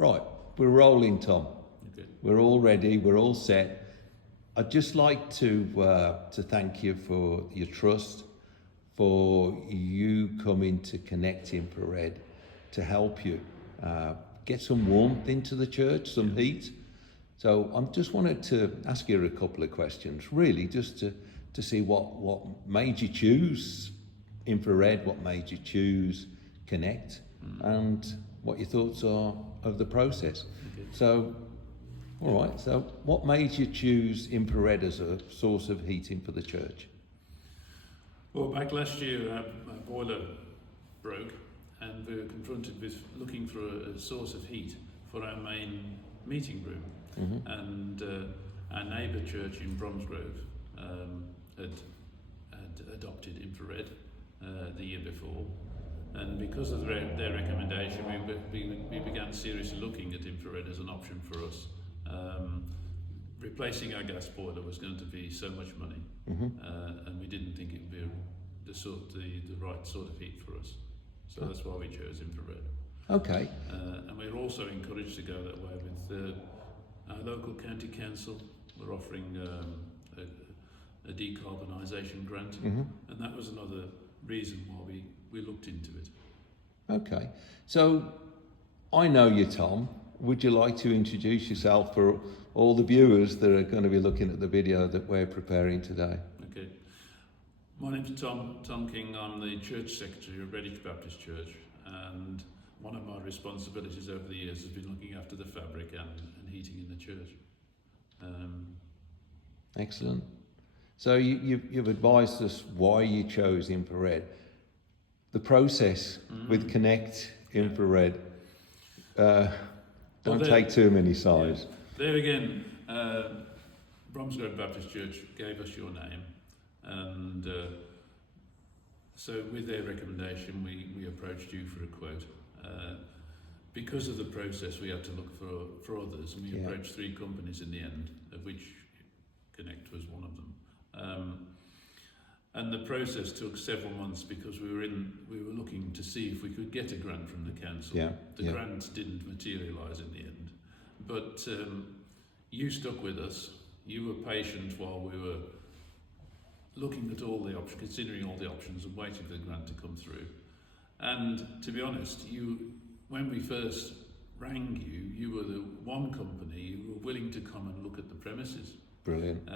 Right, we're rolling, Tom. Okay. We're all ready. We're all set. I'd just like to thank you for your trust, for you coming to Connect Infrared to help you get some warmth into the church, some heat. So I just wanted to ask you a couple of questions, really, just to see what made you choose Infrared, what made you choose Connect, and what your thoughts are of the process. Okay. So, all right, so what made you choose Infrared as a source of heating for the church? Well, back last year, our boiler broke, and we were confronted with looking for a source of heat for our main meeting room. And our neighbour church in Bromsgrove had adopted Infrared the year before, and because of their recommendation, we began seriously looking at Infrared as an option for us. Replacing our gas boiler was going to be so much money, and we didn't think it would be the right sort of heat for us. So that's why we chose Infrared. Okay. And we're also encouraged to go that way with our local county council. We're offering a decarbonisation grant, and that was another reason why we looked into it. Okay. So I know you, Tom. Would you like to introduce yourself for all the viewers that are going to be looking at the video that we're preparing today? Okay. My name's Tom King. I'm the church secretary of Redditch Baptist Church, and one of my responsibilities over the years has been looking after the fabric and heating in the church. Excellent. So you've advised us why you chose Infrared. The process with Connect Infrared, don't take too many sides. Yeah. There again, Bromsgrove Baptist Church gave us your name, and so with their recommendation we approached you for a quote. Because of the process, we had to look for others, and we approached 3 companies in the end, of which Connect was one of them. And the process took several months because we were looking to see if we could get a grant from the council. The grant didn't materialise in the end, but you stuck with us. You were patient while we were looking at all the options, considering all the options, and waiting for the grant to come through. And to be honest, when we first rang you were the one company who were willing to come and look at the premises. Brilliant.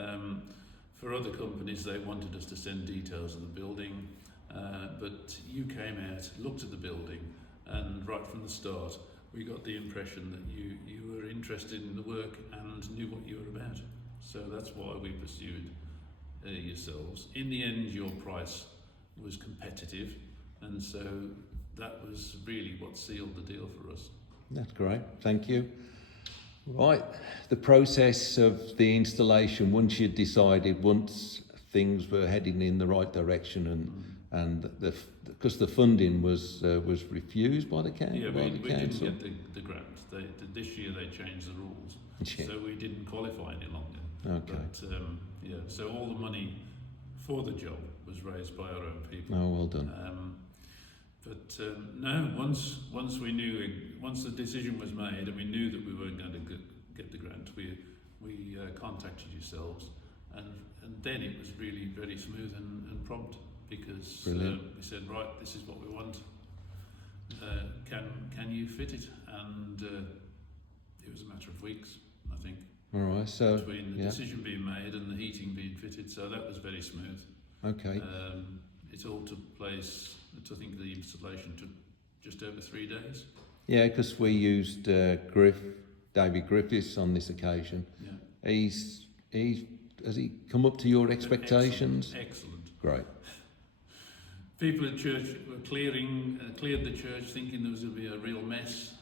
For other companies, they wanted us to send details of the building, but you came out, looked at the building, and right from the start, we got the impression that you were interested in the work and knew what you were about. So that's why we pursued yourselves. In the end, your price was competitive, and so that was really what sealed the deal for us. That's great, thank you. Right, the process of the installation, once you'd decided, once things were heading in the right direction, and because the funding was refused by the council. Yeah, we didn't get the grant. This year they changed the rules, so we didn't qualify any longer. Okay. But so all the money for the job was raised by our own people. Oh, well done. But no, once the decision was made and we knew that we weren't going to get the grant, we contacted yourselves, and then it was really very smooth and prompt, because we said, right, this is what we want. Can you fit it? And it was a matter of weeks, I think. All right. So between the decision being made and the heating being fitted, so that was very smooth. Okay. It all took place. I think the installation took just over 3 days. Yeah, because we used David Griffiths on this occasion. Yeah. Has he come up to your expectations? Excellent. Great. People at church were cleared the church, thinking there was going to be a real mess,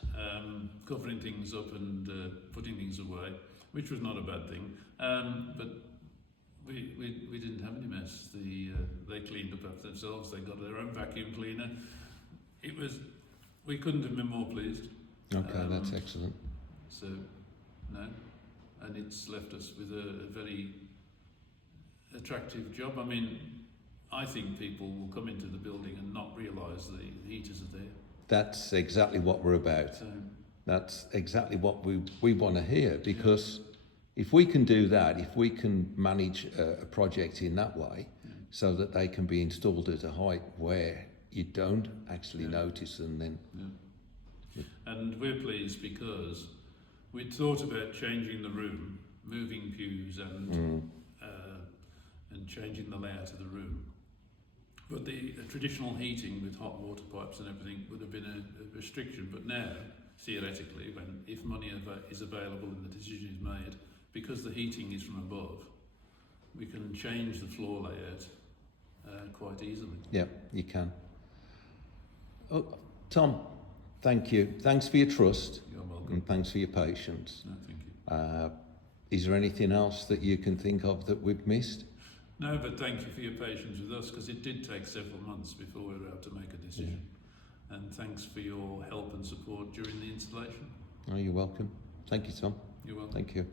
covering things up and putting things away, which was not a bad thing. But we didn't have any mess. They cleaned up after themselves. They got their own vacuum cleaner. We couldn't have been more pleased. Okay, that's excellent. So, no, and it's left us with a very attractive job. I mean, I think people will come into the building and not realise the heaters are there. That's exactly what we're about. So, That's exactly what we want to hear, because if we can do that, if we can manage a project in that way, so that they can be installed at a height where you don't actually notice them, then... And we're pleased because we thought about changing the room, moving pews and changing the layout of the room. But the traditional heating with hot water pipes and everything would have been a restriction. But now, theoretically, if money is available and the decision is made, because the heating is from above, we can change the floor layout quite easily. Yeah, you can. Oh, Tom, thank you. Thanks for your trust. You're welcome. And thanks for your patience. No, thank you. Is there anything else that you can think of that we've missed? No, but thank you for your patience with us, because it did take several months before we were able to make a decision. Yeah. And thanks for your help and support during the installation. Oh, you're welcome. Thank you, Tom. You're welcome. Thank you.